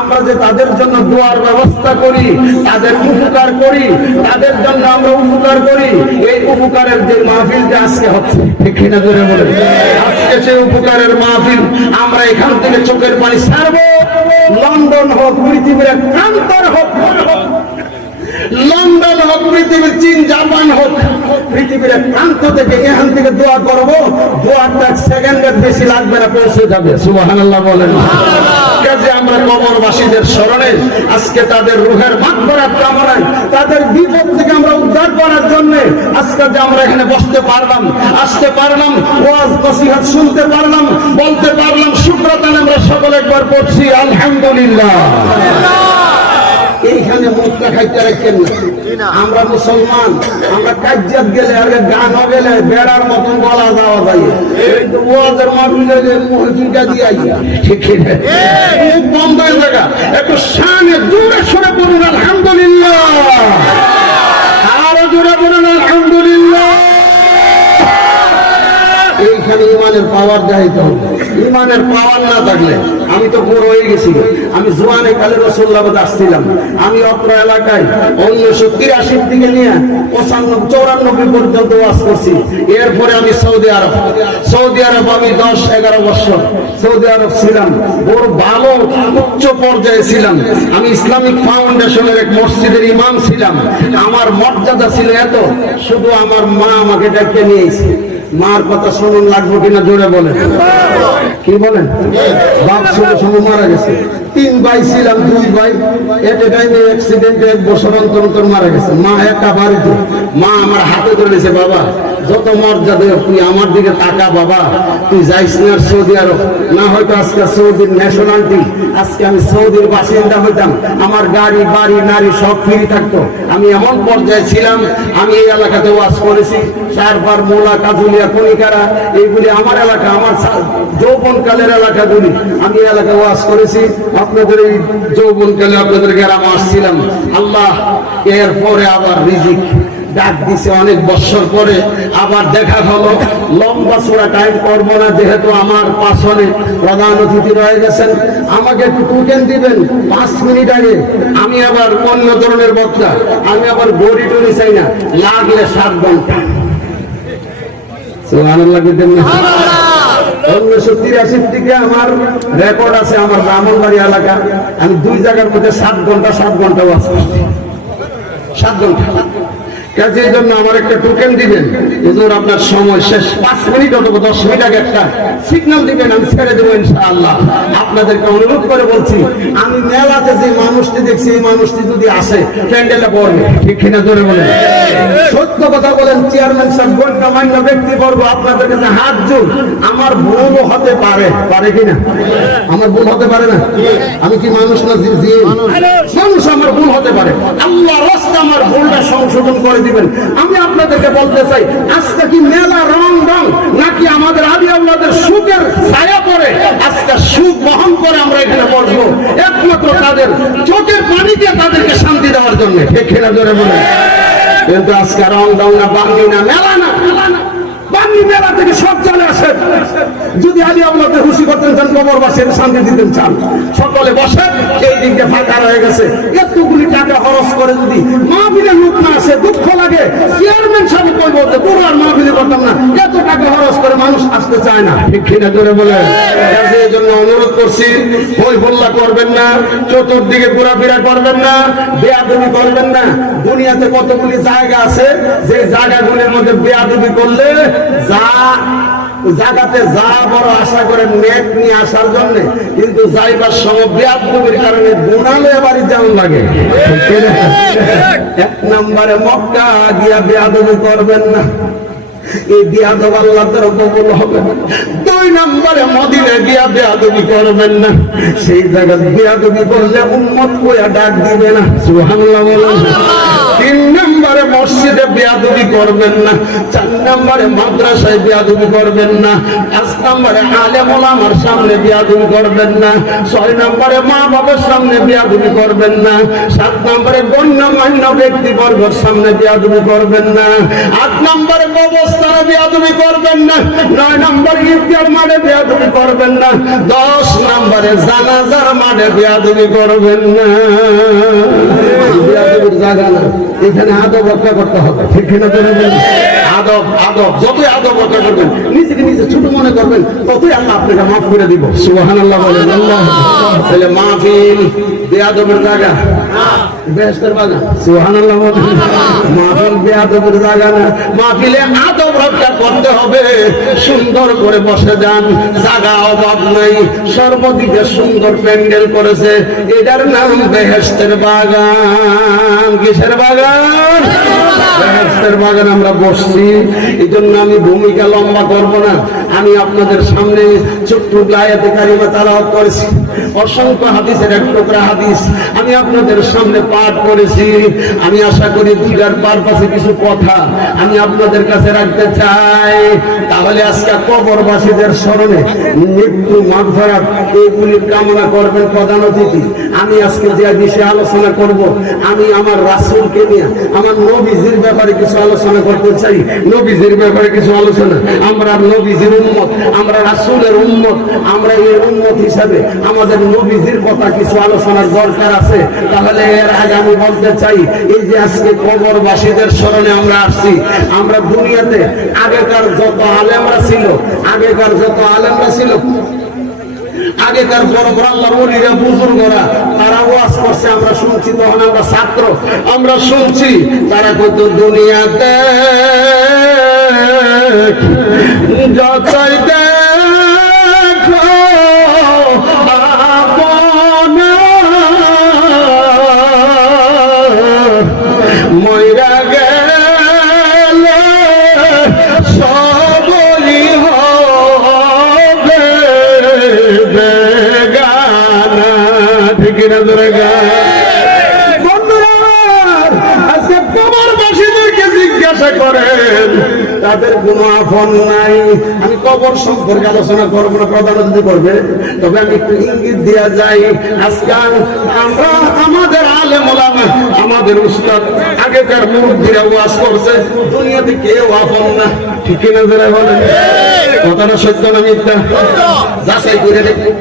আমরা যে তাদের জন্য দোয়ার ব্যবস্থা করি, তাদের উপকার করি, তাদের জন্য আমরা উপকার করি, এই উপকারের যে মাহফিলটা আজকে হচ্ছে, ঠিক কিনা জোরে বলে, আজকে সেই উপকারের মাহফিল আমরা এখান থেকে চোখের পানি ছাড়বো। লন্ডন হোক, পৃথিবীর এক প্রান্তর হোক, লন্ডন হোক, পৃথিবীর চীন, জাপান হোক, পৃথিবীর এক প্রান্ত থেকে এখান থেকে দোয়া করবো, দোয়াটা সেকেন্ডের বেশি লাগবে না, পৌঁছে যাবে। সুবহানাল্লাহ বলেন। কাজে আমরা কবরবাসীদের স্মরণে আজকে তাদের রূহের মাগফিরাত কামনায়, তাদের বিপদ থেকে আমরা উদ্ধার করার জন্য আজকে যে আমরা এখানে বসতে পারলাম, আসতে পারলাম, ওয়াজ নসিহত শুনতে পারলাম, বলতে পারলাম, শুকরাতান আমরা সকলে একবার পড়ছি আলহামদুলিল্লাহ। এইখানে মুখটা খাইতে রাখেন না। আমরা মুসলমান, আমরা কাজ্জাত গেলে আগে গান গেলে বেড়ার মতন গলা যাওয়া যায়, কিন্তু ওয়াজের মাহফিলে মুহজিটা দিয়ে আইয়া ঠিক আছে, মুখ বন্ধ হয়ে থাকা, একটু শানে জোরে সরে বলুন আলহামদুলিল্লাহ, আরো জোরে বলুন আলহামদুলিল্লাহ। এইখানে ইমানের পাওয়ার যাইতে হবে। ইমানের পাওয়ার না থাকলে, আমি তো বড় হয়ে গেছি, আমি জোয়ানে কালে রাসূলুল্লাহ আসছিলাম, আমি অত্র এলাকায় 1983 থেকে নিয়ে 95-94 পর্যন্ত ওয়াজ করছি। এরপরে আমি সৌদি আরব আমি 10-11 বছর সৌদি আরব ছিলাম, বড় ভালো উচ্চ পর্যায়ে ছিলাম। আমি ইসলামিক ফাউন্ডেশনের এক মসজিদের ইমাম ছিলাম। আমার মর্যাদা ছিল এত, শুধু আমার মা আমাকে ডেকে নিয়েছে। মার কথা শুনুন, লাগবে কিনা জোরে বলেন, কি বলেন? বাপ সময় মারা গেছে, 3 ভাই ছিলাম, 2 ভাই এট এ টাইমে অ্যাক্সিডেন্টে 1 বছর অন্তর মারা গেছে। মা একা বাড়িতে, মা আমার হাতে ধরে নিয়েছে, বাবা যত মর্যাদা তুই আমার দিকে তাকা, বাবা তুই যাইস না সৌদি আরব, না হয়তো আজকে সৌদির ন্যাশনালিটি, আজকে আমি সৌদির বাসিন্দা হইতাম, আমার গাড়ি বাড়ি নারী সব ফ্রি থাকতো। আমি এমন পর্যায়ে ছিলাম, আমি এই এলাকাতে ওয়াজ করেছি, চারবার মোলা, কাজুলিয়া, কনিকারা, এইগুলি আমার এলাকা, আমার যৌবনকালের এলাকাগুলি আমি এলাকায় ওয়াজ করেছি। আপনাদের এই যৌবনকালে আপনাদের গ্রামে আসছিলাম। আল্লাহ এরপরে আবার রিজিক ডাক দিছে, অনেক বছর পরে আবার দেখা হলো। লম্বা চড়া টাইম করবো না, যেহেতু আমার পাশনে প্রধান অতিথি রয়ে গেছেন, আমাকে একটু টোকেন দিবেন 5 মিনিট আগে। আমি আবার অন্য ধরনের বক্তা, আমি আবার গড়ি টড়ি চাই না, লাগলে 7 ঘন্টা। সুবহানাল্লাহ দিতেন না? 1983 থেকে আমার রেকর্ড আছে, আমার ব্রাহ্মণবাড়ি এলাকা, আমি 2 জায়গার মধ্যে 7 ঘন্টা ওয়াজ করছি, 7 ঘন্টা। কাজে এই জন্য আমার একটা টোকেন দিবেন, হুজুর আপনার সময় শেষ, 5 মিনিট অথবা 10 মিনিট আগে একটা সিগন্যাল দিবেন, আমি ছেড়ে দেবো ইনশাআল্লাহ। আপনাদেরকে অনুরোধ করে বলছি, আমি মেলাতে যে মানুষটি দেখছি, এই মানুষটি যদি আসে প্যান্ডেলে পড়বে, ঠিক কিনা জোরে বলেন, সত্য কথা বলেন। চেয়ারম্যান সাহেব, গণ্যমান্য ব্যক্তিবর্গ, আপনাদের কাছে হাত জোর, আমার ভুল হতে পারে, পারে কিনা? আমার ভুল হতে পারে না? আমি কি মানুষ না? জি মানুষ, আমার ভুল হতে পারে। আল্লাহ রাস্তা আমার ভুলটা সংশোধন করে দিবেন। আমি আপনাদেরকে বলতে চাই, আজকে কি মেলা রং নাকি আমাদের আদি আল্লাহদের সুখের ছায়া পড়ে আজকে সুখ বহন করে আমরা এখানে বসবো, একমাত্র তাদের চোখের পানি দিয়ে তাদেরকে শান্তি দেওয়ার জন্য, ঠিক কিনা জোরে বলে। কিন্তু আজকে রং না, বাঙ্গি না, মেলা না, বাঙ্গি মেলা থেকে সব চলে আসে। যদি আলী আল্লাহদের খুশি করতেন চান, কবরবাসীর শান্তি দিতেন চান, সকলে বসে, এই দিনকে ফাঁকা রয়ে গেছে। এতগুলি টাকা খরচ করে যদি মাহফিলের লোক না আসে, দুঃখ লাগে। চেয়ারম্যান সাহেব কই বলতে, পুরো আর মাহফিলে করতাম না, এত টাকা খরচ করে মানুষ আসতে চায় না, ঠিক কিনা জোরে বলে। এই জন্য অনুরোধ করছি, হই হল্লা করবেন না, চতুর্দিকে ঘোরাফেরা করবেন না, বেয়াদবি করবেন না। দুনিয়াতে কতগুলি জায়গা আছে, যে জায়গাগুলির মধ্যে বেয়াদবি করলে জায়গাতে যা বড় আশা করে নেট নিয়ে আসার জন্য, কিন্তু যাইবার সময় বেয়াদবির কারণে গুনালে বাড়ি যেমন লাগে। 1 নম্বরে মক্কা গিয়া বেয়াদবি করবেন না, এই বেয়াদব আল্লাহ তাআলা কবুল হবে না। 2 নম্বরে মদিনা গিয়া বেয়াদবি করবেন না, সেই জায়গায় বেয়াদবি করলে উম্মত কইয়া ডাক দিবে না। সুবহানাল্লাহ বলেন। 3 নম্বর নম্বরে মসজিদে বেয়াদবি করবেন না, 4 নম্বরে মাদ্রাসায় বেয়াদবি করবেন না, 5 নম্বরে আলেম ওলামার সামনে বেয়াদবি করবেন না, 6 নম্বরে মা বাবার সামনে বেয়াদবি করবেন না, 7 নম্বরে গণ্যমান্য ব্যক্তিবর্গের সামনে বেয়াদবি করবেন না, 8 নম্বরে কবরস্থানে বেয়াদবি করবেন না, 9 নম্বর ঈদগাহ মাঠে বেয়াদবি করবেন না, 10 নম্বরে জানাজার মাঠে বেয়াদবি করবেন না। বেয়াদবির জায়গা না, এখানে আদব রক্ষা করতে হবে, ঠিক কিনা বলবেন? আদব আদব, যতই আদব রক্ষা করবেন, নিজেকে নিজে ছোট মনে করবেন, ততই আল্লাহ আপনাকে মাফ করে দিব। সুবহানাল্লাহ বলেন। আল্লাহ তাহলে মাহফিল বেয়াদবের জায়গা, বেহেশতের বাগান। সুবহানাল্লাহ বলেন। মাহফিল বেয়াদবের জায়গা না, মাহফিলে আদব রক্ষা করতে হবে। সুন্দর করে বসে যান, জায়গা অভাব নাই, সর্বদিকে সুন্দর প্যান্ডেল করেছে, এটার নাম বেহেশতের বাগান। কিসের বাগান? বেহেশতের বাগান। আমরা বসছি, এই জন্য আমি ভূমিকা লম্বা করব না। আমি আপনাদের সামনে ছোট্ট আয়াতে কারিমা তেলাওয়াত করেছি, অসংখ্য হাদিসের এক টুকরা হাদিস আমি আপনাদের সামনে পাঠ করেছি। আমি আশা করি দুইটার পারপাসে কিছু কথা আমি আপনাদের কাছে রাখতে চাই। তাহলে আজকে কবরবাসীদের স্মরণে মৃত্যু মাগফিরাত এইগুলির কামনা করবেন প্রধান অতিথি। আমি আজকে যে বিষয়ে আলোচনা করব, আমি আমার রাসূলকে নিয়ে, আমার নবীজির ব্যাপারে কিছু আলোচনা করতে চাই। নবীজির ব্যাপারে কিছু আলোচনা। আমরা নবীজির উম্মত, আমরা রাসূলের উম্মত, আমরা এই উম্মত হিসাবে আমাদের নবীজির কথা কিছু আলোচনার দরকার আছে। তাহলে এর আগে আমি বলতে চাই, এই যে আজকে কবরবাসীদের স্মরণে আমরা আসছি, আমরা দুনিয়াতে আগেকার যত আলেমরা ছিল, আগেকার বড় বড় আল্লাহর ওলিরা, বুজুর্গরা, তারা ওয়াজ করছে, আমরা শুনছি, তখন আমরা ছাত্র, আমরা শুনছি, তারা কত দুনিয়াতে যতই দেখো মইরা গেলে সবই হবে বেগানা। ঠিক না ধরে বন্ধুরা, আজকে কবরবাসীদেরকে জিজ্ঞাসা করেন, তাদের কোনো আপন নাই। আমি কবর সম্পর্কে আলোচনা করবো না, প্রধান অতিথি করবে, তবে আমি একটু ইঙ্গিত দেওয়া যাই। আজকে আমরা আমাদের আলেম ওলামা, আমাদের উস্তাদ, আগেকার মুরব্বিরা ওয়াজ করছে, দুনিয়াতে কেউ আপন না। ঠিক না যারা বলেন? কথাটা সত্য না মিথ্যা? যাচাই করে দেখুন,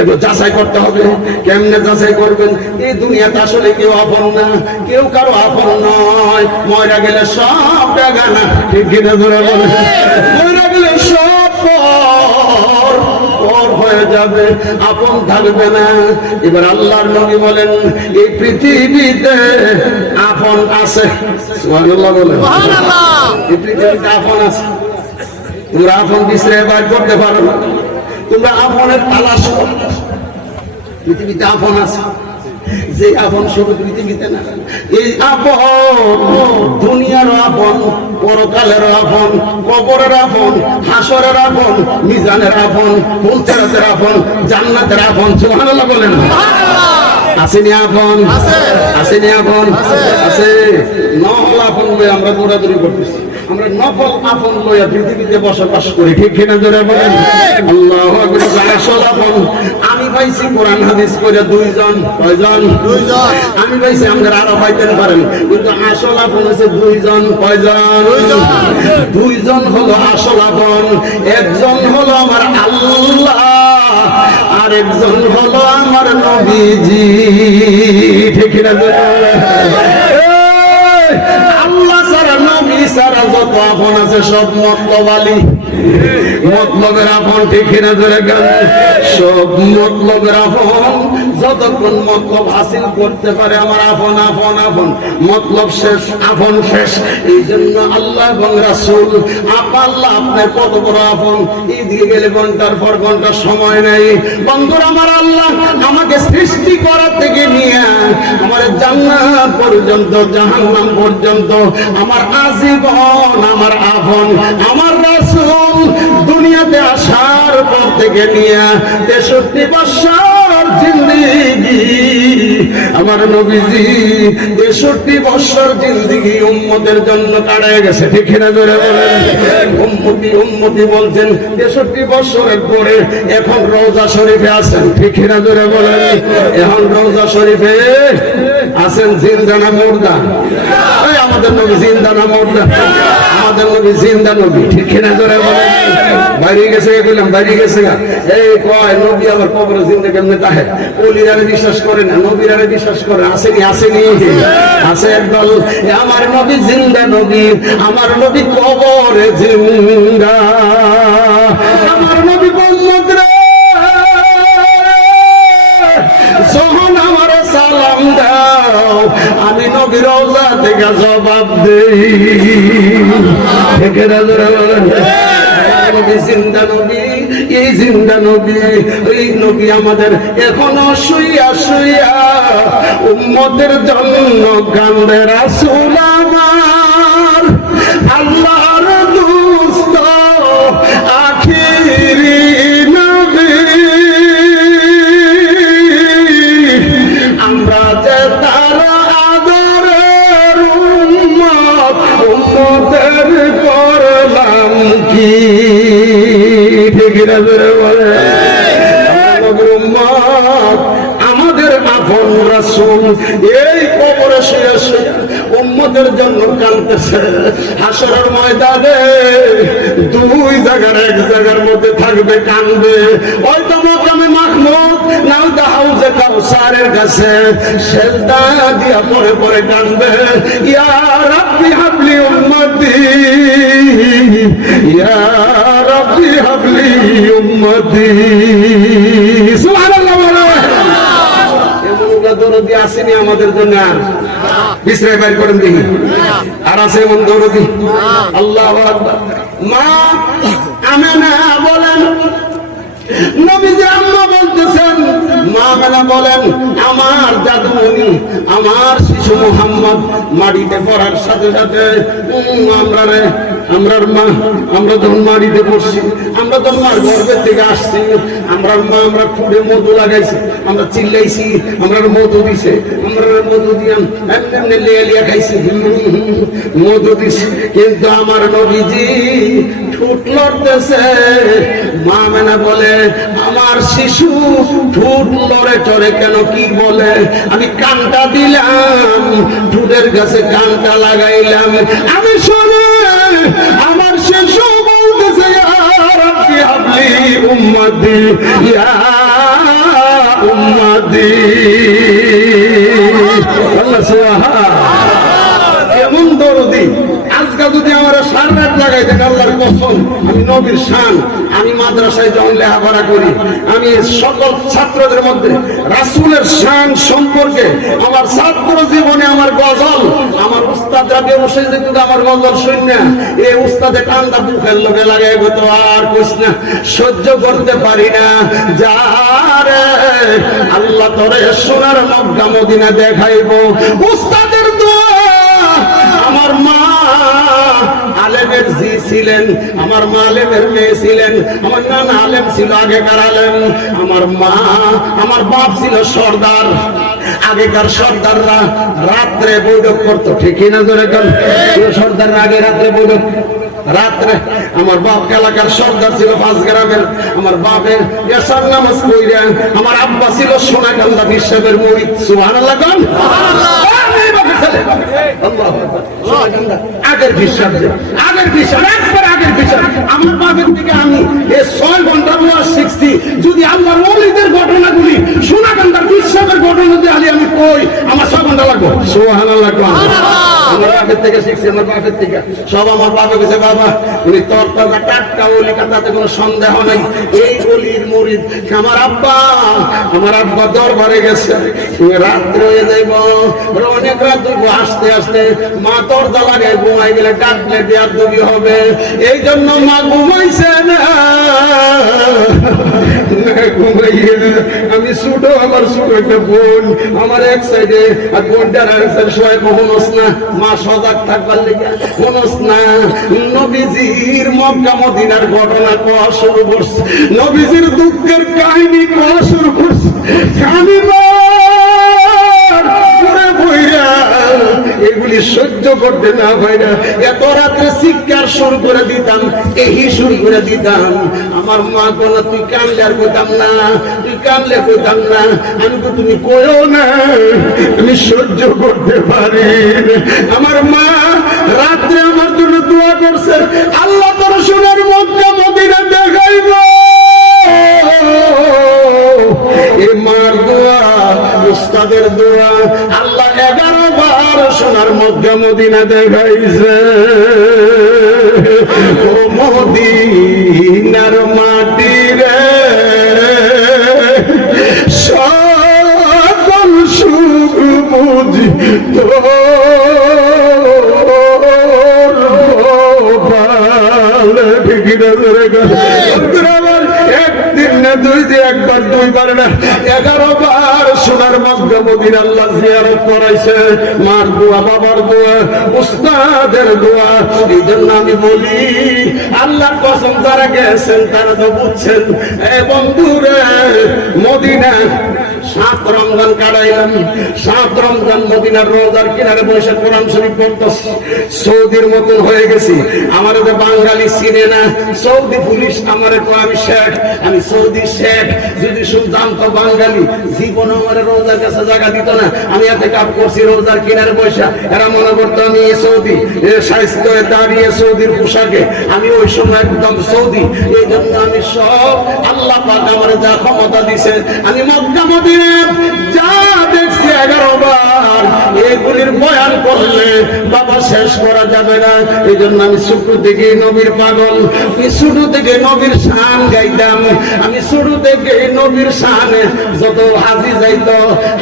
একটু যাচাই করতে হবে। কেমনে যাচাই করবেন? এই দুনিয়াতে আসলে কেউ আপন না, কেউ কারো আপন নয়। ময়রা গেলে সব বেগানা। ঠিক কিনা যারা বলেন? ময়রা গেলে সব পর হয়ে যাবে, আপন থাকবে না। এবার আল্লাহর নবী বলেন, এই পৃথিবীতে আপন আছে। সুবহানাল্লাহ বলেন। এই পৃথিবীতে আপন আছে। তোমরা আপন বিছরে বার করতে পারো না, তোমরা আপনের তালাশ করো। পৃথিবীতে আপন আছে, যে আপন শুধু পৃথিবীতে না, এই আপন দুনিয়ারও আপন, পরকালের আপন, কবরের আপন, হাসরের আপন, মিজানের আপন, ফুলসিরাতের আপন, জান্নাতের আপন। সুবহানাল্লাহ বলেন। আসেনি আপন? আসেনি আপন? আছে। নহল আপন লয়ে আমরা দৌড়াদৌড়ি করতেছি, আমরা নফল আপন লইয়া পৃথিবীতে বসবাস করি। ঠিক কিনা জোরে বলেন? আল্লাহু আকবার। আসল আপন আমি পাইছি কোরআন হাদিস করে দুইজন। কয়জন? দুইজন। আমি পাইছি, আমাদের আরো পাইতেন পারেন, কিন্তু আসল আপন হচ্ছে দুইজন। কয়জন? দুইজন হলো আসল আপন। একজন হলো আমার আল্লাহ, আর একজন হলো আমার নবীজি। ঠিক না? আল্লাহ ছাড়া, নবী ছাড়া যত আপন আছে সব মতলবালি, মতলবের আপন। ঠিক না? ধরে গান সব মতলবের আপন। যতক্ষণ মতলব হাসিল করতে পারে আমার আপন আপন আপন, মতলব শেষ, আপন শেষ। এই জন্য আল্লাহ এবং রাসূল, আল্লাহ আপনার কত বড় আপন, এইদিকে গেলে ঘন্টার পর ঘন্টা সময় নেই। বন্ধুরা আমার, আল্লাহ আমাকে সৃষ্টি করার থেকে নিয়ে আমার জান্নাত পর্যন্ত, জাহান্নাম পর্যন্ত আমার আজীবন আমার আপন। আমার রাসূল দুনিয়াতে আসার পর থেকে নিয়ে 63 বছর জিন্দেগি আমার নবীজি 63 বছর জিন্দেগি উম্মতের জন্য কাটায় গেছে, ঠিক না জোরে বলেন? উম্মতি উম্মতি বলছেন 63 বছরের পরে এখন রওজা শরীফে আছেন, ঠিক না জোরে বলেন? এখন রওজা শরীফে আছেন জিন্দা না মুর্দা? এই আমাদের নবী জিন্দা না মুর্দা? আমাদের নবী জিন্দা নবী, ঠিক না জোরে বলেন? বাইরে গেছে বললাম, বাইরে গেছে। এই কয় নবী আবার কবরে জিন্দা কেমনে তাহে? ওলিরারে বিশ্বাস করে না, নবীরারে বিশ্বাস করে। আসেনি আসেনি আছে একদল। আমার নবী জিন্দা নবী, আমার নবী কবরে জিন্দা। আমার নবী উম্মত রে যখন আমার সালাম দাও, আমি নবী রওজা থেকে জবাব দেই, ঠিক না জোরে বলেন? জিন্দা নবী, এই জিন্দা নবী, এই নবী আমাদের এখনো শুইয়া শুইয়া উম্মতের জন্য কান্দে। রাসূল আমার আল্লাহর দুস্ত আখিরি নবী, আমরা যে তার আদরের উম্মত, উম্মতের করলাম কি, ঠিক না জোরে বলে? আমাদের আপন রাসূল এই কবরে শুয়ে শুয়ে উম্মতের জন্য কাঁদতেছে। হাসরের ময়দানে দুই জায়গার এক জায়গার মধ্যে থাকবে, কাঁদবে। হয়তো মাকামে মাহমুদ নাওদা হাউজে কাউসারের কাছে সেজদা দিয়া পরে পরে কাঁদবে, ইয়া রাব্বি হাবলি উম্মতি, ইয়া রাব্বি হাবলি উম্মতি। সুবহানাল্লাহ বলে। এমন দরদি আসেনি আমাদের জন্য, বিশ্রায় বাইর করেন দেখি। আর আছে এমন দরদি? আল্লাহু আকবার। মা আমেনা বলেন, নবীজি আম্মা বলতেছেন, মা আমেনা বলেন, আমার জাদুমণি, আমার শিশু মুহাম্মদ মাটিতে পড়ার সাথে সাথে আমরার মা, আমরা যখন মাটিতে পড়ছি, আমরা তখন মার গর্ভের থেকে আসছি, আমরার মা, আমরা ফুটে মধু লাগাইছি, আমরা চিল্লাইছি, আমরা মধু দিছে, আমরা মধু দিয়াম এমনি লিয়া লিয়া খাইছি, মধু দিছি। কিন্তু আমার নবীজি ঠোঁট লড়তেছে। মা আমেনা বলে, আমার শিশু ঠোঁট লড়ে চড়ে কেন, কি বলে? আমি কানটা দিলাম, ঠোঁটের কাছে কানটা লাগাইলাম, আমি শুনে আমার শিশু বলতেছে, ইয়া রাব্বি হাবলি উম্মতি, ইয়া উম্মতি। আল্লাহ সুবহানাহু। এমন দরদি আজকে যদি আমার সারা রাত লাগাইতেন, আল্লাহর কসম, আমি নবীর শান, আমি মাদ্রাসায় যখন লেখাপড়া করি, আমি সকল ছাত্রদের মধ্যে রাসূলের শান সম্পর্কে আমার ছাত্র জীবনে আমার গজল, আমার উস্তাদরা বসে যেত আমার গজল শুন না, এই উস্তাদে কান্দা বুকের লোকে লাগাই তো আর কইস না, সহ্য করতে পারি না। যারে আল্লাহ তোরে সোনার মক্কা মদিনা দেখাইব, উস্তাদের দোয়া। আমার মা আলেমের জি ছিলেন, আমার মা আলেমের মেয়ে ছিলেন, আমার নানা আলেম ছিল, আগেকার আলেম। আমার মা, আমার বাপ ছিল সর্দার। আগেকার সর্দাররা রাত্রে বৈঠক করতো, ঠিক না জোরে কোন? সর্দাররা আগে রাত্রে বৈঠক, রাত্রে। আমার বাপ এলাকার সর্দার ছিল 5 গ্রামের। আমার বাপের এশার নামাজ পড়ে, আমার আব্বা ছিল সোনাকান্দা বিশ্বের মুরিদ। সুবহানাল্লাহ কোন? আগের বিশ্বাস, আগের বিশ্বাস, একবার আগের বিশ্বাস। আমার বাপের থেকে আমি 6 ঘন্টার ওয়াজ শিখছি। যদি আমার ওলিদের ঘটনাগুলি, সোনাকান্দার বিশ্বের ঘটনা যদি আমি কই, আমার 6 ঘন্টা লাগবে। সুবহানাল্লাহ কোন? আমার বাপের থেকে শিখছি, আমার বাপের থেকে সব। আমার বাপে গেছে, বাবা উনি তরতাজা টাটকা ওলি, তাতে কোনো সন্দেহ নাই, এই ওলির মুরিদ। আমার আব্বা দরবারে গেছে, রাত্রে হয়ে যাইব, অনেক রাত আসতে আসতে মা দরজা লাগে, ঘুমাই গেলে ডাকলে বেয়াদবি হবে, এই জন্য মা ঘুমাইছে না। ঘুমাই গেলে আমি ছোট, আমার ছোট একটা বোন আমার এক সাইডে, আর বোনটার এক সাইডে সবাই কখনোস না। মা সজাগ থাকবার লেগে কোনোস না। নবীজির মক্কা মদিনার ঘটনা কোয়া শুরু করছে, নবীজির দুঃখের কাহিনী কোয়া শুরু করছে। করতে না পাইরা এত রাত্রে চিৎকার শুরু করে দিতাম, এই শুরু করে দিতাম। আমার মা বলো তুই কানলে আর কইতাম না, তুই কানলে কইতাম না। আমি তো তুমি কইও না, আমি সহ্য করতে পারি। আমার মা রাত্রে আমার জন্য দোয়া করছে, আল্লাহ তোর সোনার মক্কা মদিনা দেখাইব। এই মার দোয়া, উস্তাদের দোয়া, আল্লাহ 11 বার সোনার মক্কা মদিনা দেখাইছে। ও মদিনার মাটি রে, সকল সুখ বুঝি তোর একদিন না দুই যে একবার দুইবার না 11 বার সোনার মক্কা মদিনা আল্লাহ জিয়ারত করাইছে। মার দোয়া, বাবার দোয়া, উস্তাদের দোয়া। এই জন্য আমি বলি আল্লাহর কসম যারা গেছেন তারা তো বুঝছেন। বন্ধুরে মদিনা 7 রমজান কাটাইলাম, 7 রমজান মদিনার রোজার কিনারে বসে কোরআন শরীফ পড়তেছি। সৌদির মতন হয়ে গেছি। আমার তো বাঙালি চিনে না, সৌদি পুলিশ আমার আমি শেখ, আমি সৌদি শেখ। যদি শুনতাম তো বাঙালি জীবন আমার রোজার কাছে জায়গা দিত না। আমি এত কাপ করছি রোজার কিনারে বসা, এরা মনে করতো আমি সৌদি, স্বাস্থ্য দাঁড়িয়ে সৌদির পোশাকে আমি ওই সময় একদম সৌদি। এই জন্য আমি সব আল্লাহ পাক আমার যা ক্ষমতা দিছে আমি মক্কা মদিনা যা দেখছি 11 বার, এগুলির বয়ান করলে বাবা শেষ করা যাবে না। এই জন্য আমি ছোট থেকে নবীর পাগল, আমি ছোট থেকে নবীর শান গাইতাম। আমি ছোট থেকে নবীর শানে যত হাজি যাইত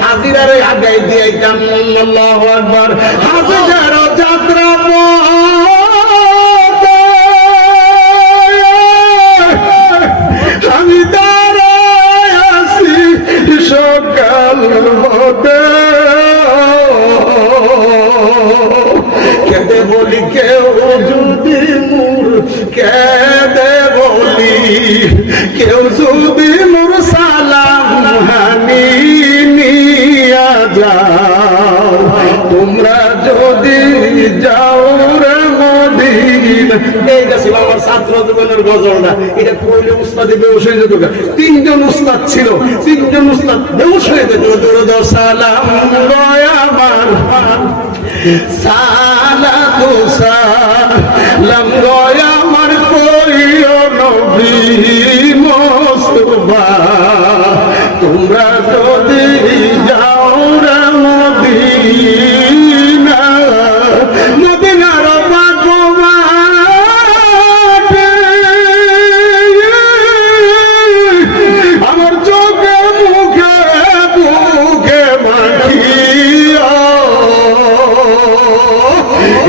হাজিরারে আগাই দিয়াইতাম। আল্লাহু আকবার। হাজিরার যাত্রা আমি দাঁড়ায় আছি সকাল হতে, কেঁদে বলি কেউ যদি মুর, কেঁদে বলি কেউ যদি মুর সালাম হানি নিয়া যাও, তোমরা যদি যাও রে মদিনা। এই গেছে আমার ছাত্র জীবনের গজলটা, এটা কইলে উস্তাদে বেহুশ হয়ে যেত। 3 জন উস্তাদ ছিল, 3 জন উস্তাদ বেহুশ হয়ে যেত। দরুদ সালাম গয়া আমার সালাতু সালাম গয়া আমার কইও নবী মুস্তাফা, তোমরা যদি যাও রে মদিনা, মদিনার বাগমাটে আমার চোখে মুখে বুকে মাখিয়া,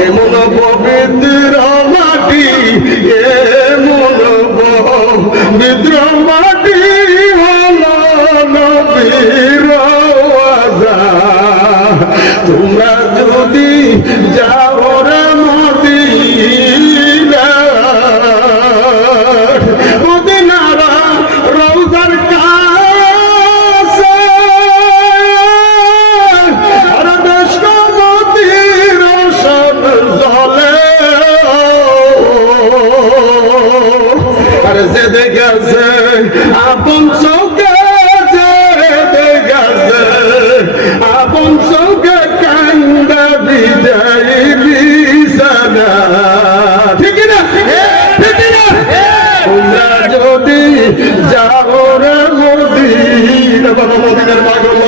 এমন পবিত্র মাটি, এমন পবিত্র মাটি হলো নবীর রওজা, তোমরা যদি যাও রে মদিনা, মদিনার রওজার কাছে আর দেশমতির রোশন জ্বলে, আর যে দেখেছে আপন চোখে, যে দেখেছে আপন চোখে কান্দা বিদায় বিছানা, ঠিক না? ঠিক না? তোমরা যদি যাও রে মদিনা, বাবা মদিনার পাগল,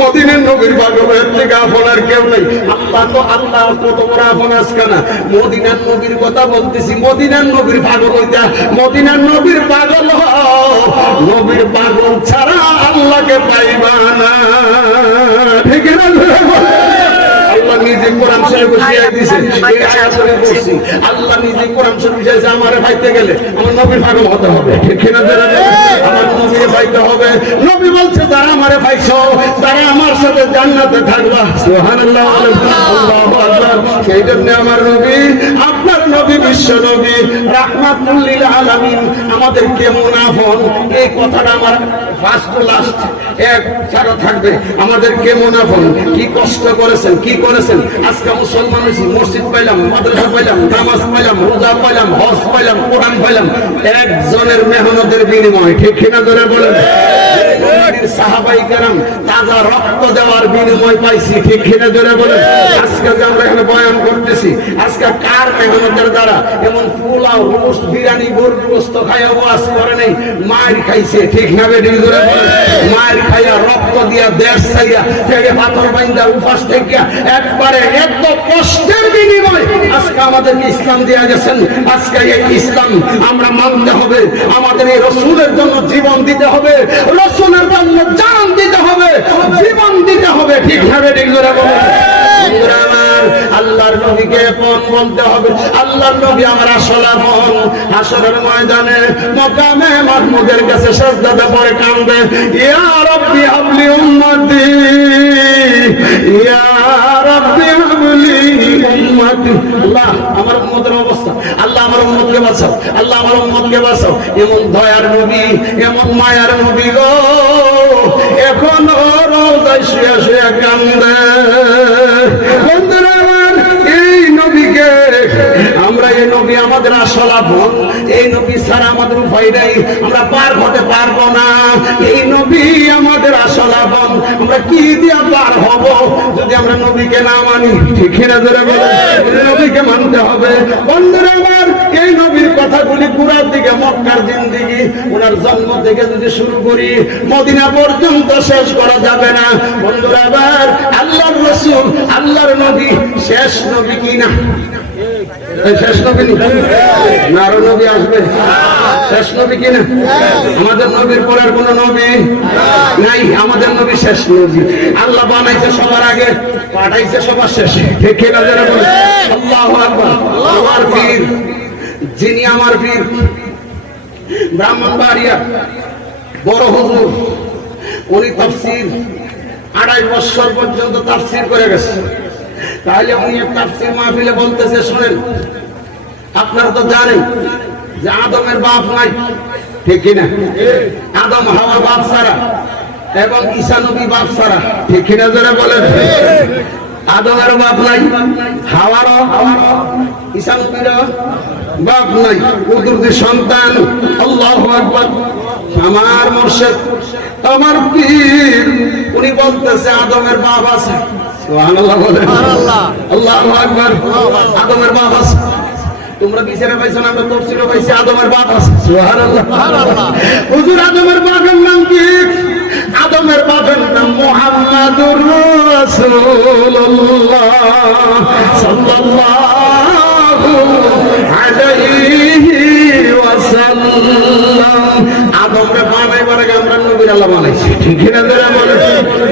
মদিনার নবীর পাগল, এর থেকে আপন আর কেউ নেই। আল্লাহ তো আল্লাহ কত বড় আপন আজকে না। মদিনার নবীর কথা বলতেছি, মদিনার নবীর পাগল হইতা, মদিনার নবীর পাগল হও, নবীর পাগল ছাড়া আল্লাহকে পাইবা না, ঠিক না? আল্লাহ নিজে কোরআন শরীফ শিখাই দিয়েছে, এই আয়াত আমি পড়ছি। আল্লাহ নিজে কোরআন শরীফ শিখাইছে আমারে পাইতে গেলে আমার নবীর পাগল হতে হবে, ঠিক না? আমার নবীর পাইতে হবে। নবী বলছে যারা আমারে পাইছো তারা আমার সাথে জান্নাতে থাকবা। সুবহানাল্লাহ, আল্লাহু আকবার। সেই জন্য আমার নবী, আপনার নবী, বিশ্ব নবী রাহমাতুল লিল আলামিন আমাদের কেমন আপন, এই কথাটা আমার ফার্স্ট টু লাস্ট এক ছাড়া থাকবে। আমাদের কেমন আপন, কি কষ্ট করেছেন, কি করেছেন। আজকে মুসলমান হয়েছি, মসজিদ পাইলাম, মাদ্রাসা পাইলাম, নামাজ পাইলাম, রোজা পাইলাম, হজ পাইলাম, কোরআন পাইলাম, একজনের মেহনতের বিনিময়। ঠিক কিনা ধরে বলেন? সাহাবাই কেরাম তাজা রক্ত দেওয়ার বিনিময় পাইছি। ঠিক কিনা ধরে বলেন? আজকে যে আমরা এখানে বয়ান করতেছি, আজকে কার মেহনতের দ্বারা এমন পোলাও, রোস্ট, বিরিয়ানি, গরুর গোশত খাইয়া ওয়াজ করে নাই, মায়ের খাইছে। ঠিক না বেঠিক ধরে বলেন? মায়ের খাইয়া, রক্ত দিয়া, দেশ চাইয়া, পেটে পাথর বাইন্দা, উপাস থেকে একবারে এত কষ্টের বিনিময় আজকে আমাদেরকে ইসলাম দেয়া গেছেন। আজকে এই ইসলাম আমরা মানতে হবে, আমাদের এই রসুলের জন্য জীবন দিতে হবে, রসুলের জন্য জান দিতে হবে, জীবন দিতে হবে। ঠিক না বেঠিক ধরে বলেন? আল্লাহর নবীকে আপন বলতে হবে। আল্লাহর নবী আমার আসল আপন। হাসরের ময়দানে মাকামে মাহমুদের কাছে সিজদাতে পড়ে কাঁদবে, ইয়া রাব্বি হাবলি উম্মতি, ইয়া রাব্বি হাবলি উম্মতি। আল্লাহ আমার উম্মতের অবস্থা, আল্লাহ আমার উম্মতকে বাঁচাও, আল্লাহ আমার উম্মতকে বাঁচাও। এমন দয়ার নবী, এমন মায়ার নবী গো, এখনো রওজায় শুয়ে শুয়ে কান্দে। বন্ধুরা আমার, এই নবীকে আমরা, এই নবী আমাদের আসল আপন। এই নবী ছাড়া আমাদের উপায় নাই, আমরা পার হতে পারবো না। এই নবী আমাদের আসল আপন। আমরা কি দিয়া পার হব যদি আমরা নবীকে না মানি? ঠিক না ধরে বলেন? নবীকে মানতে হবে। বন্ধুরা আমার, এই নবীর কথাগুলি পুরার দিকে মক্কার জিন্দেগি, ওনার জন্ম থেকে যদি শুরু করি মদিনা পর্যন্ত শেষ করা যাবে না। বন্ধুরা আবার, আল্লাহর রাসূল, আল্লাহর নবী শেষ নবী কি না? শেষ নবী না, আরো নবী আসবে। শেষ নবী কিনা? আমাদের নবীর পর আর কোন নবী নাই, আমাদের নবী শেষ নবী। আল্লাহ বানাইছে সবার আগে, পাঠাইছে সবার শেষে। ঠিক কিনা যারা বলে? আল্লাহু আকবার। আমার পীর, যিনি আমার পীর, ব্রাহ্মণবাড়িয়া বড় হুজুর, উনি তাফসীর ২.৫ বছর পর্যন্ত তাফসীর করে গেছে। তাহলে উনি তাফসীর মাহফিলে বলতেছে, শুনেন, আপনারা তো জানেন যে আদমের বাপ নাই। ঠিক কিনা? আদম হাওয়া বাপ ছাড়া এবং ঈসা নবী বাপ ছাড়া। ঠিক কিনা যারা বলেন? আদমের বাপ নাই, হাওয়ারও, ঈসা নবীর বাপ নাই, কুদরতি সন্তান। আল্লাহু আকবার। আমার মুর্শিদ, আমার পীর, উনি বলতেছে আদমের বাপ আছে। সুবহানাল্লাহ বলেন। আল্লাহু আকবার। আদমের বাপ আছে। তোমরা বিচারে পাইছো না, আমরা তাফসীরে পাইছি আদমের বাপ আছে। সুবহানাল্লাহ। হুজুর আদমের বাপের নাম কি? আদমের বাপের নাম মুহাম্মাদুর রাসূলুল্লাহ সাল্লাল্লাহু আলাইহি ওয়াসাল্লাম। আদমরে বানাইবার আগে আমরা নবীর আল্লাহ বানাইছি। ঠিক না যারা বলে?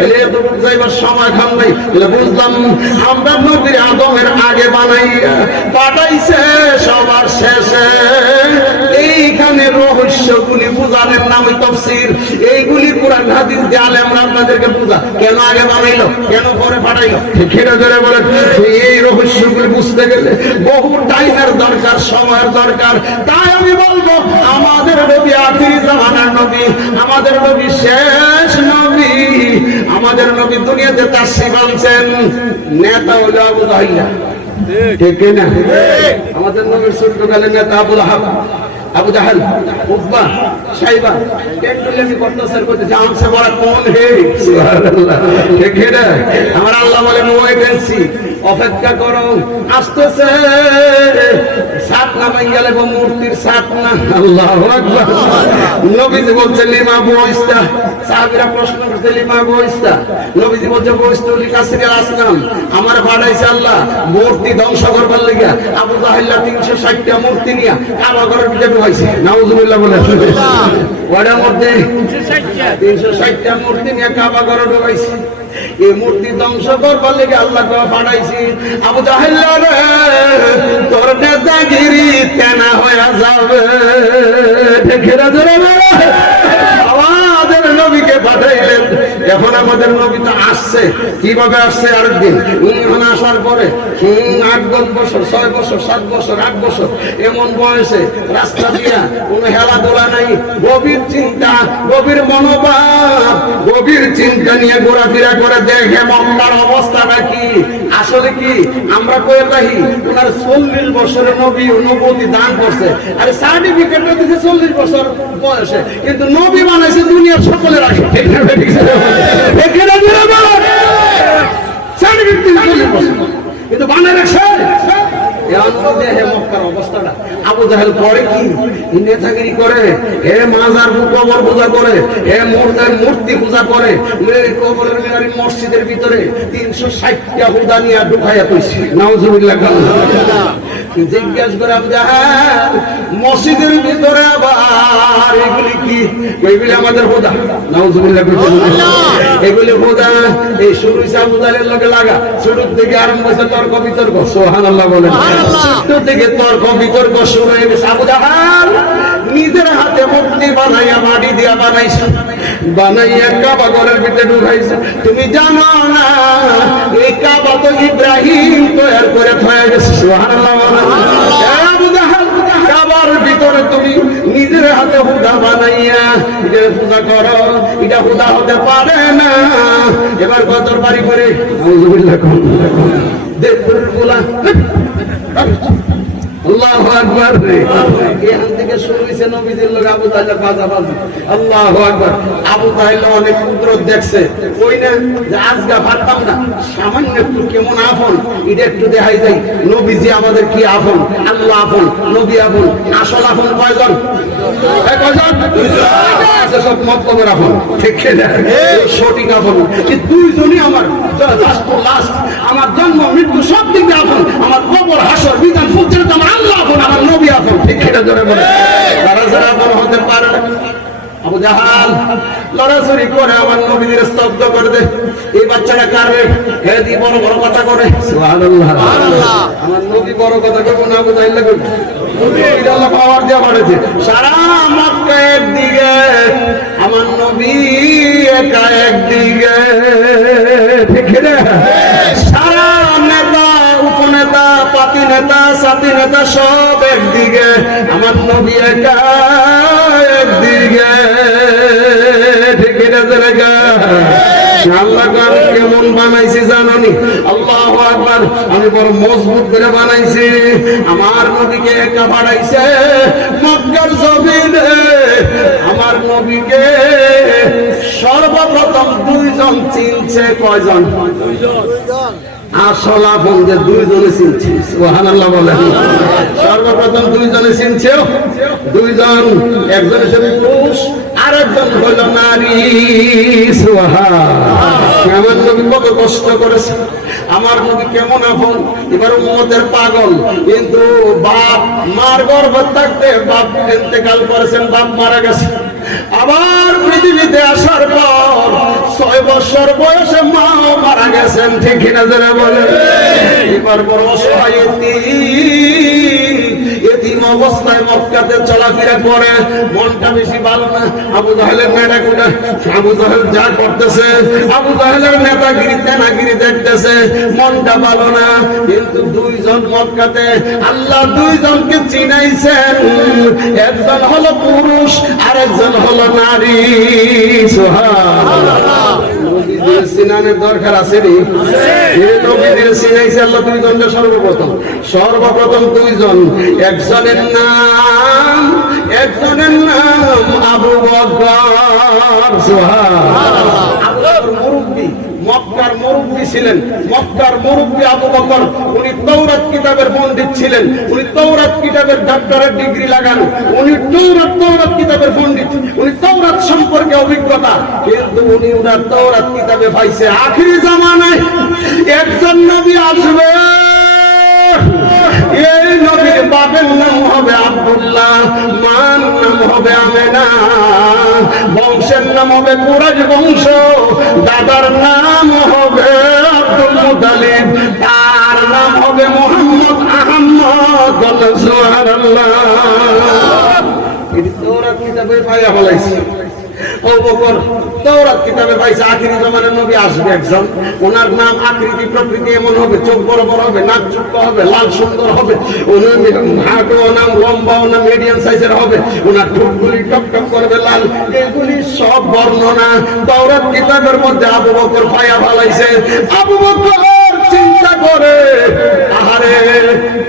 এলে তো বুঝাইবার সময় খাম নাই। এলে বুঝলাম আমরা নবীর আদমের আগে বানাই, পাঠাইছে সবার শেষে। এইখানে রহস্যগুলি বুঝানোর নামই তাফসীর। এইগুলি কোরআন হাদিস দিয়ে আলেমরা আপনাদেরকে বুঝা, কেন আগে বানাইলো, কেন পরে পাঠাইলো। ঠিক না যারা বলে? এই রহস্যগুলি বুঝতে গেলে বহু টাইমের দরকার, সময়ের দরকার। তাই আমি বলবো, আমাদের নবী আখিরি জামানার নবী, আমাদের নবী শেষ নবী। আমাদের নবী দুনিয়াতে তাশরীফ আনছেন, নেতা হলো আবু জাহেল। ঠিক না? আমাদের নবীর ছোটকালের নেতা আবু লাহাব, আবু জাহেল, উতবা, শাইবা, টেন্ডুলেমি করতেছে, করতেছে, আমসে বড় কোন হে? সুবহানাল্লাহ। ঠিক না? আমার আল্লাহ বলেন, ওয়েট এন্ড সি, অপেক্ষা করো, আসতেছে। সাত নামাই গেলে মূর্তির সাত না। আল্লাহু আকবার। নবীজি বলছে লিমা বুইস্তা, সাহাবীরা প্রশ্ন করছে লিমা বুইস্তা। নবীজি বলছে বুইস্তু লিকাসরিল আসনাম, আমার পাঠাইছে আল্লাহ মূর্তি ধ্বংস করবার লাগা। আবু জাহেল ৩৬০টা মূর্তি নিয়া কাবা ঘরের ভিতরে ঢুকাইছে। নাউজুবিল্লাহ বলে। ওটার মধ্যে ৩৬০টা মূর্তি নিয়ে কাবা ঘরে ঢুকাইছে। এই মূর্তি ধ্বংস করবার লেগে আল্লাহ পাঠাইছি। আবু জাহেল রে, তোর নেতাগিরি তেনা হয়ে যাবে। আমাদের নবীকে পাঠাইলেন এখন আমাদের নবী তো আসছে, কিভাবে আসছে আরেকদিন এখানে আসার পরে 8 বছর 6 বছর 7 বছর 8 বছর এমন বয়সে রাস্তা দিয়া কোনো খেলাধুলা নাই, গভীর চিন্তা, গভীর মনোভাব, গভীর চিন্তা নিয়ে ঘোরাফেরা করে দেখে মক্কার অবস্থাটা কি। আসলে কি আমরা কয়ে থাকি ওনার 40 বছরের নবী নবুয়তি দান করছে, আর সার্টিফিকেটও দিয়েছে 40 বছর বয়সে, কিন্তু নবী বানাইছে দুনিয়ার সকলের আগে। সার্টিফিকেট 40 বছর কিন্তু বানাই রাখছে। অবস্থাটা আবু জাহেল করে কি নেতাগিরি করে, মাজার কবর পূজা করে, মূর্তি পূজা করে, মসজিদের ভিতরে 360টা হুদা নিয়ে ঢুকাইয়া কইছে। নাউজুবিল্লাহ। জিজ্ঞেস করে আবু জাহেল মসজিদের ভিতরে আবার এগুলি কি? এগুলি আমাদের হুদা। নাউজুবিল্লাহ। এগুলি হুদা এই শুরু আবু জাহেলের লগে লাগা, শুরুর থেকে আরম্ভ হয়েছে তর্ক বিতর্ক। সুবহানাল্লাহ বলেন। শুরু থেকে তর্ক বিতর্ক শুরু হয়ে গেছে। আবু জাহেল নিজের হাতে মূর্তি বানাইয়া মাটি দিয়া বানাইছে, বানাইয়া কাবা ঘরের ভিতরে ঢুকাইছে। তুমি জানো না এই কাবা তো ইব্রাহিম তৈরি করে হয়ে গেছে। সুবহানাল্লাহ। আবু জাহেল কাবার ভিতরে তুমি নিজের হাতে হুদা বানাইয়া এটা পূজা করো, এটা হুদা হতে পারে না। এবার কতর বাড়ি করে আল্লাহু আকবার। এখান থেকে শুরু হয়েছে নবীদের লোক আবু তাহের বাজাবাজি। আল্লাহু আকবার। আবু তাহের অনেক কুদরত দেখছে, ওই না যে আজগা পারতাম না, সামান্য একটু কেমন আপন এটা একটু দেখাই যায়। নবীজি আমাদের কি আপন, আল্লাহ আপন, নবী আপন। আসল আপন কয়জন? সব মক্তবের আপন, ঠিক না? সঠিক আপন দুইজনই আমার লাস্ট, আমার জন্ম মৃত্যু সব দিকে আপন। আমার কবর হাসর বিধান পর্যন্ত আমার আল্লাহ আপন, আমার নবী আপন, ঠিক এটা ধরে বলে। তারা যারা আপন হতে পারে না। আবু জাহাল লড়াচড়ি করে আমার নবীদের স্তব্ধ করে দে। এই বাচ্চাটা কারে হেদি বড় বড় কথা করে। সুবহানাল্লাহ। আমার নবী বড় কথা কইব না, আবু জাহাল কইব। নবীর আল্লাহ পাওয়ার দেয়া বাড়াইছে। সারা মক্কা একদিকে, আমার নবী একা একদিকে, ঠিক না? সারা নেতা উপনেতা পাতি নেতা সাথী নেতা সব একদিকে, আমার নবী একা একদিকে, ঠিক না? আল্লাহ কেমন বানাইছি জানি? আল্লাহু আকবার। আমি বড় মজবুত করে বানাইছি। আমার নবীকে একা বানাইছে মক্কার জমিনে। আমার নবীকে সর্বপ্রথম দুইজন চিনছে। কয়জন? আসল আপন যে দুইজনে চিনছে। সুবহানাল্লাহ বলেন। সর্বপ্রথম দুইজনে চিনছে। দুইজন, একজন হিসেবে পুরুষ, আরেকজন হইল নারী। আমার নবী কত কষ্ট করেছে, আমার নবী কেমন আপন। এবার উম্মতের পাগল, কিন্তু বাপ মার গর্ভে থাকতে বাপ ইন্তেকাল করেছেন, বাপ মারা গেছে। আবার পৃথিবীতে আসার পর 6 বছর বয়সে মাও মারা গেছেন, ঠিক কিনা যারা বলে। এবার বড় অসহায় এতিম অবস্থায় মক্কাতে চলাফেরা করে, মনটা বেশি ভালো না। আবু জাহেলের নেড়াকুড়া, আবু জাহেল যা করতেছে, আবু জাহেলের নেতাগিরি তেনাগিরি দেখতেছে, মনটা ভালো না। কিন্তু দুইজন মক্কাতে আল্লাহ দুইজনকে চিনাইছেন, একজন হলো পুরুষ আর একজন হলো নারী। সুবহানাল্লাহ। নবীদের চিনানোর দরকার আছে নি? নবীদের চিনাইছে আল্লাহ দুইজনকে সর্বপ্রথম দুইজন। একজনের নাম আবু বকর। সুবহানাল্লাহ। মুরব্বী, মক্কার মুরব্বী ছিলেন। মক্কার মুরব্বী আবু বকর, উনি তাওরাত কিতাবের পণ্ডিত ছিলেন। উনি তাওরাত কিতাবের ডক্টরেট ডিগ্রি লাগানো, উনি তাওরাত কিতাবের পণ্ডিত, উনি তাওরাত সম্পর্কে অভিজ্ঞতা। কিন্তু উনি ওনার তাওরাত কিতাবে পাইছে আখিরি জামানায় একজন নবী আসবে। এই নবীর বাপের নাম হবে আব্দুল্লাহ, মার নাম হবে আমেনা, বংশের নাম হবে কুরাইশ বংশ, দাদার নাম হবে আব্দুল মুতালিব, তার নাম হবে মুহাম্মদ আহমদ। সুবহানাল্লাহ। এই তাওরাত কিতাবে পাইয়া ফলাইছে। আবু বকর তাওরাত কিতাবে পাইছে আখিরি জামানার নবী আসবে একজন, ওনার নাম আকৃতি প্রকৃতি এমন হবে, চোখ বড় বড় হবে, নাক ছোট্ট হবে, লাল সুন্দর হবে, ওনার হাঁটুও নাম লম্বাও নাম মিডিয়াম সাইজের হবে, ওনার ঠোঁটগুলি টকটক করবে লাল। এগুলি সব বর্ণনা তাওরাত কিতাবের মধ্যে আবু বকর পায়া ফেলাইছে। আবু বকর চিন্তা করে, আহারে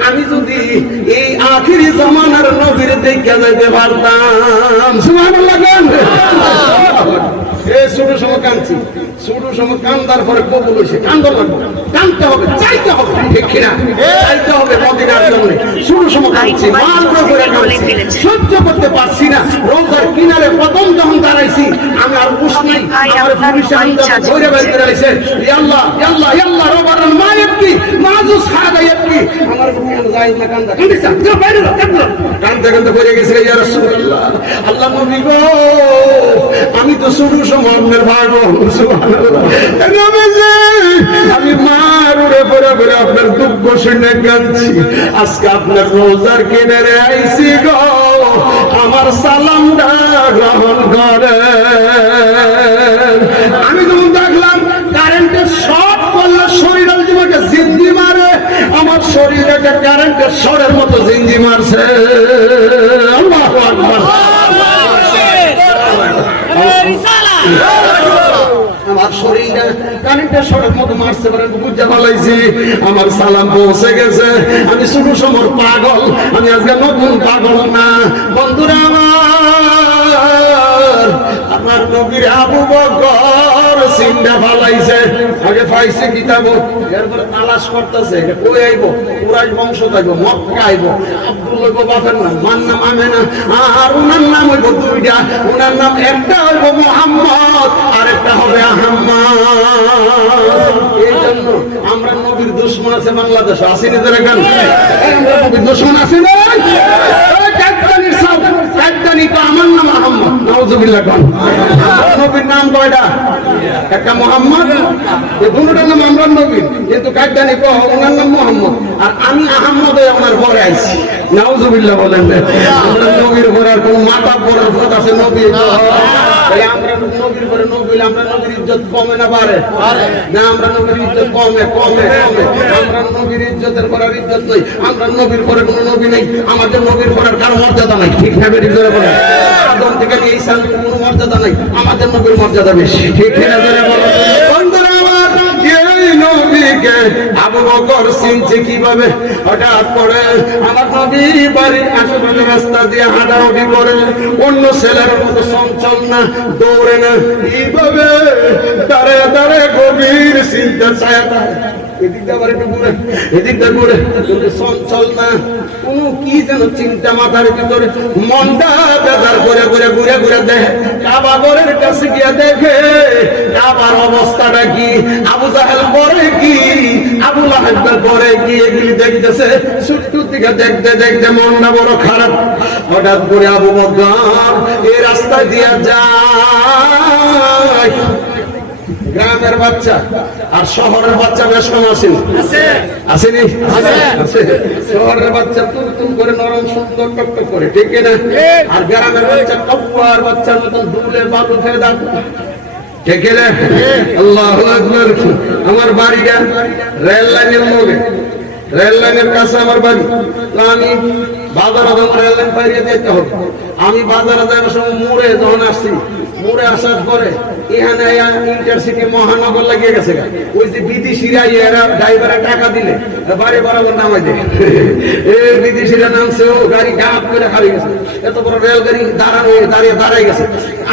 আমি যদি এই আখিরি জামানার নবীর দেখে যাইতে পারতাম। সুবহানাল্লাহ। ছোট সময় কাঁদছি, ছোট সময় কান্দার পরে কবুল হয়েছে, কান্দন লাগবে, কান্দতে হবে, চাইতে হবে, ঠিক কিনা? চাইতে হবে মদিনার জন্য। ছোট সময় কাঁদছি, মাল করে কাঁদছি, সহ্য করতে পারছি না। রোজার কিনারে প্রথম যখন দাঁড়াইছি, আমি আর বুঝ নাই, আমার পুলিশে ধরে বের করে আইছে, আল্লাহ আল্লাহ আল্লাহ রবার মায়ের কি মাজুস হাদায়েত কি আমার জায়েজ না কান্দা কান্দিছা যা বাইরে কান্দো কান্দতে কান্দতে পড়ে গেছে। ইয়া রাসূলুল্লাহ, আল্লাহ নবী গো, আমি তো শুরু সময়ের ভাগ। সুবহানাল্লাহ। নবীজি, আমি মার উড়ে পড়ে পড়ে আপনার দুঃখ শুনে কাঁদছি। আজকে আপনার রোজার কিনারে আইছি গো, আমার সালামটা গ্রহণ করে। আমি যখন দেখলাম কারেন্টের শর্ট করলে শরীর জীবনকে জিঞ্জি মারে, আমার শরীরে কারেন্টের শর্টের মতো জিঞ্জি মারছে। আল্লাহু আকবার। আমার শরীরে কারেন্টের শর্টের মতো মারছে, বুঝতে পারলাইছি আমার সালাম পৌঁছে গেছে। আমি শুরু সময় পাগল, আমি আজকে নতুন পাগল না। বন্ধুরা আমার নবীর আবু বকর সিংহা ফালাইছে, আগে পাইছে কিতাব, এরপরে তালাশ করতেছে কই আইব, কুরাইশ বংশ যাইব, মক্কা আইব, আব্দুল হইব বাপের নাম, মার নাম আমেনা, আর ওনার নাম হইব দুইটা, ওনার নাম একটা হইব মুহাম্মদ আর একটা হবে আহমদ। এই জন্য আমরা নবীর দুশমন আছে বাংলাদেশে, আসেনি তো এখন আমরা নবীর দুশমন আছে না? আমার নাম আহমদ, নাউজুবিল্লাহ। নবীর নাম কয়টা? একটা মোহাম্মদ, দুটোটার নাম আমরা নবী, কিন্তু কাজদানি ওনার নাম মোহাম্মদ, আর আমি আহমদ হয়ে ওনার পরে আইছি। নাউজুবিল্লাহ বলেন। আমরা নবীর পরে আর কোন মাথা পড়ার পথ আছে? নবী আমরা নবীর পরে নবী, আমরা নবীর ইজ্জত কমে না বাড়ে না? আমরা নবীর ইজ্জত কমে কমে কমে। আমরা নবীর ইজ্জতের পরে ইজ্জত নই, আমরা নবীর পরে কোনো নবী নেই, আমাদের নবীর পরে কারো মর্যাদা নাই, ঠিক না? বেরিয়ে ধরে বলে আদম থেকে নিয়ে ঈসা কোনো মর্যাদা নাই, আমাদের নবীর মর্যাদা বেশি, ঠিক না? ধরে বলো বন্ধুরা আমার, এই নবীকে আবু বকর চিনছে কিভাবে? হঠাৎ করে আমার নবী বাড়ির আশেপাশে রাস্তা দিয়ে হাঁটাহাঁটি করে, অন্য ছেলের মতো চঞ্চল না, দৌড়ে না, এইভাবে দাঁড়ে দাঁড়ে গভীর চিন্তা ছায়া, এদিকটা আবার একটু ঘুরে এদিকটা ঘুরে, কিন্তু চঞ্চল না, কোন কি যেন চিন্তা মাথার ভিতরে, মনটা বেজার করে ঘুরে ঘুরে ঘুরে দেখে, কাবা ঘরের কাছে গিয়ে দেখে কাবার অবস্থাটা কি, আবু জাহেল করে কি, আবু লাহেব করে কি, এগুলি দেখতেছে। ছোট্ট থেকে দেখতে দেখতে মনটা বড় খারাপ। হঠাৎ করে আবু বকর এই রাস্তা দিয়ে যায়। গ্রামের বাচ্চা আর শহরের বাচ্চা বেশ কম আসেনি, আসেনি? শহরের বাচ্চা তুম তুম করে নরম সুন্দর টকটক করে, ঠিক না? আর গ্রামের বাচ্চা টপ্পার বাচ্চার মতন দুলে বালু ফেলে দাঁড়, ঠিক না? আল্লাহু আকবার। আমার বাড়িটা রেল লাইনের লগে, রেল লাইনের কাছে আমার বাড়ি। আমি বাজারে রেল লাইন পাইয়ে যেতে হবে। আমি বাজারে যাওয়ার সময় মোড়ে যখন আসছি, মোড়ে আসার পরে এখানে ইন্টারসিটি মহানগর লাগিয়ে গেছে, ওই যে বিদেশিরা এরা ড্রাইভারে টাকা দিলে বাড়ি বরাবর নামাই দেয়, এই বিদেশিরা নামছে, ও গাড়ি গাপ করে হারিয়ে গেছে। এত বড় রেলগাড়ি দাঁড়ানো দাঁড়াই গেছে।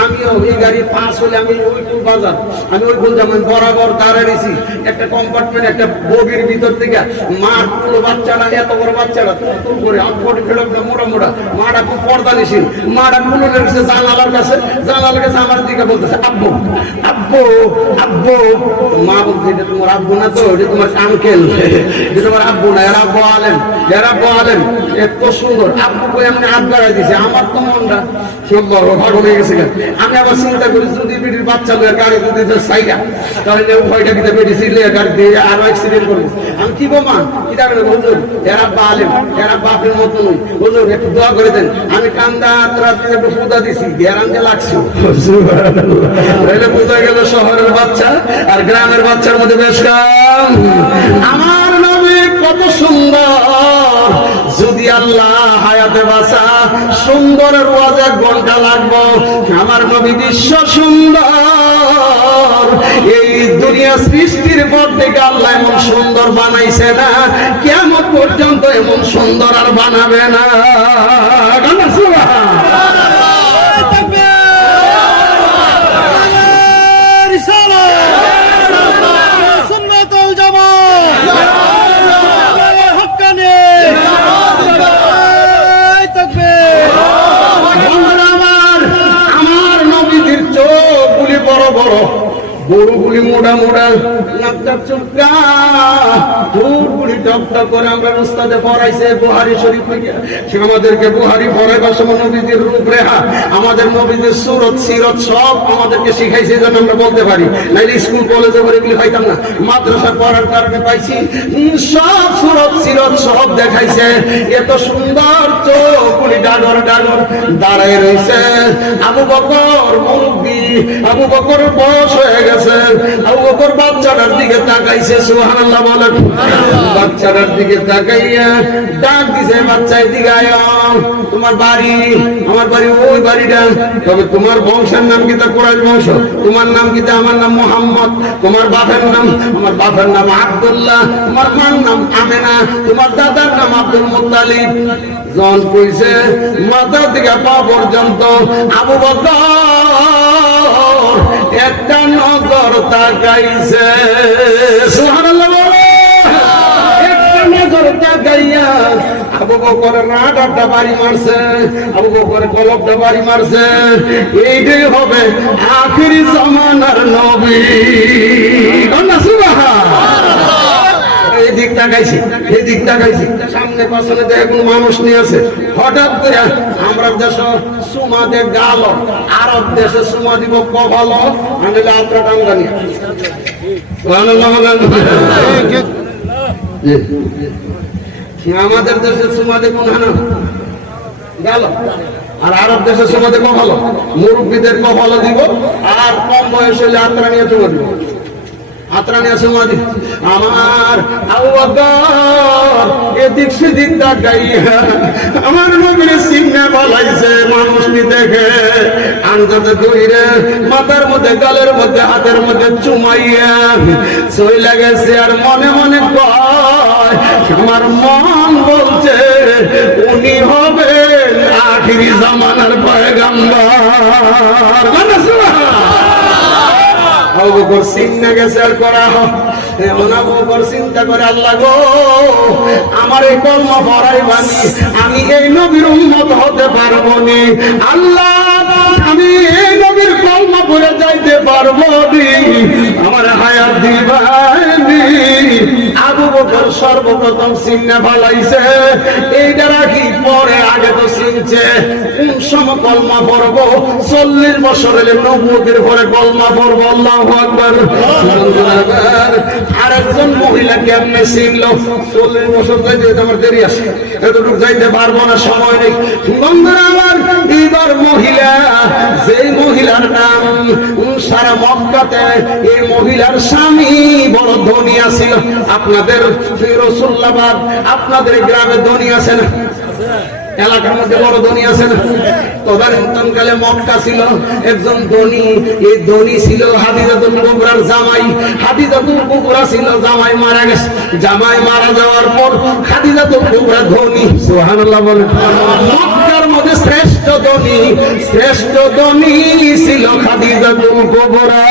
আমিও এই গাড়ি পাস হলে আমি ওই কোন বাজার, আমি ওই কোন যেমন বরাবর দাঁড়াইছি একটা কম্পার্টমেন্ট, একটা বগির ভিতর থেকে মার পুরো বাচ্চারা, এত বড় বাচ্চারা তুল করে আটপটি ফেরকটা মোড়া মোড়া, মাটা খুব পর্দানিসীন, মাটা পুরো লেগেছে জানালার কাছে, জানালার কাছে আমার দিকে বলতেছে আব্বু আব্বু আব্বু। মা বলছে এটা তোমার আব্বু না, তো এটা তোমার আঙ্কেল, এটা তোমার আব্বু না, এরা আব্বু আলেন, এরা আব্বু আলেন। এত সুন্দর আব্বু কই এমনি হাত বাড়াই দিছে, আমার তো মনটা সব বড় ভাগ হয়ে গেছে। আমি আবার চিন্তা করি যদি বেটির বাচ্চা লয়ে গাড়ি যদি সাইডা, তাহলে উভয়টা কিন্তু বেটি সিলে গাড়ি দিয়ে আরো অ্যাক্সিডেন্ট করবো। আমি কি বলবো, কি যাবে না হুজুর, এরা আব্বা আলেন, এরা বাপের মতন কই হুজুর একটু দোয়া করে দেন। আমি কান্দা রাত্রে একটু পূজা দিছি, গ্যারান্টি লাগছে। তাহলে বোঝা গেল শহরের বাচ্চা আর গ্রামের বাচ্চার মধ্যে বেশ কাম। আমার নবী কত সুন্দর, যদি আল্লাহ হায়াতে বাঁচা সুন্দরের ওয়াজ 1 ঘন্টা লাগবো। আমার নবী বিশ্ব সুন্দর, এই দুনিয়া সৃষ্টির পর থেকে আল্লাহ এমন সুন্দর বানাইছে না, কিয়ামত পর্যন্ত এমন সুন্দর আর বানাবে না। গরুগুলি মোড়া মোড়া, নাকটা চুপকা, ঠোঁটগুলি টকটক করে। আমরা উস্তাদে পড়াইছে বুখারী শরীফ থেকে, সে আমাদেরকে বুখারী পড়াইবার সময় নবীজির রূপরেখা, আমাদের নবীজির সুরত সিরত সব আমাদেরকে শিখাইছে, যেন আমরা বলতে পারি। নাইলে স্কুল কলেজে করে এগুলি পাইতাম না, মাদ্রাসা পড়ার কারণে পাইছি। সব সুরত সিরত সব দেখাইছে। এত সুন্দর চোখগুলি ডাগর ডাগর দাঁড়ায় রয়েছে। আবু বকর মুরব্বি, আবু বকর বয়স হয়ে গেছে। আবু বকর বাচ্চাটার দিকে তাকাইছে, সুবহানাল্লাহ বলেন। বাচ্চাটার দিকে তাকাইয়া ডাক দিছে, বাচ্চা এদিকে আয়, তোমার বাড়ি? আমার বাড়ি ওই বাড়িটা। তবে তোমার বংশের নাম কি? তা কুরাইশ বংশ। তোমার নাম কি? তা আমার নাম মুহাম্মদ। তোমার বাপের নাম? আমার বাপের নাম আব্দুল্লাহ। তোমার মার নাম আমেনা। তোমার দাদার নাম আব্দুল মুত্তালিব। জন কইছে মাথা থেকে পা পর্যন্ত আবু বকর একটা নজর তাকাইছে, সুবহানাল্লাহ বলে। একটা নজর তাকাইয়া আবু বকরের রাডারটা বাড়ি মারছে, আবু বকরের কলবটা বাড়ি মারছে। এইটাই হবে আখিরি জামানার নবী। এদিক তাকাইছি, এদিক তাকাইছি, সামনে পাশে দেখে কোনো মানুষ নিয়ে আছে। হঠাৎ করে আমরা দেশ সুমা দে গাল, আরব দেশে সুমা দিব কভাল, আনলে আত্রা টাঙ্গানি। আমাদের দেশে সুমা দে কোন হানা গেল, আর আরব দেশে সুমা দে কভাল, মুরব্বীদের কভাল দিব, আর কম বয়স হলে আত্রা নিয়ে চুমা দিব। আমার আবু বকর এদিক সেদিক তাকাইয়া আমার নবীর সিংহে বলাইছে। মানুষ দেখে আনজাতে ধরে মাথার মধ্যে, গালের মধ্যে, হাতের মধ্যে চুমাইয়া সই লাগেছে। আর মনে মনে কয়, আমার মন বলছে উনি হবে আখিরি জামানার পয়গম্বর। আবু বকর চিন্তা গেছে আর করা এমন। আবু বকর চিন্তা করে, আল্লাহ গো, আমার এই কলমা পড়াইবানি, আমি এই নবীর উম্মত হতে পারবো নি। আল্লাহ, আমি এই নবীর কলমা পড়ে যাইতে পারবো নি, আমার হায়াত দিবানি। আবু বকর সর্বপ্রথম চিন্তা ভালাইছে, এইটা রাখি পরে, আগে তো চিনছে কোন সময় কলমা পড়বো। 40 বছর হলে নবুয়তের পরে কলমা পড়বো। আল্লাহু আকবার। আরেকজন মহিলা কেমনে চিনল? 40 বছর যাইতে আমার দেরি আছে, এতটুকু যাইতে পারবো না, সময় নেই। বন্ধুরা আমার, এইবার মহিলা, যেই মহিলার নাম সারা মক্কাতে, এই মহিলার স্বামী বড় ধনী আছিল। আপনাদের রসুল্লাবাদ, আপনাদের গ্রামে ধনী আছে না? এলাকার মধ্যে বড় ধনী আছে না? তদানীন্তনকালে মক্কা ছিল একজন ধনী। এই ধনী ছিল হাদিজাতুল কুবরার জামাই। হাদিজাতুল কুবরা ছিল জামাই মারা গেছে। জামাই মারা যাওয়ার পর হাদিজাতুল কুবরা ধনী, সুবহানাল্লাহ বলেন। মক্কার মধ্যে শ্রেষ্ঠ ধনী ছিল হাদিজাতুল কুবরা।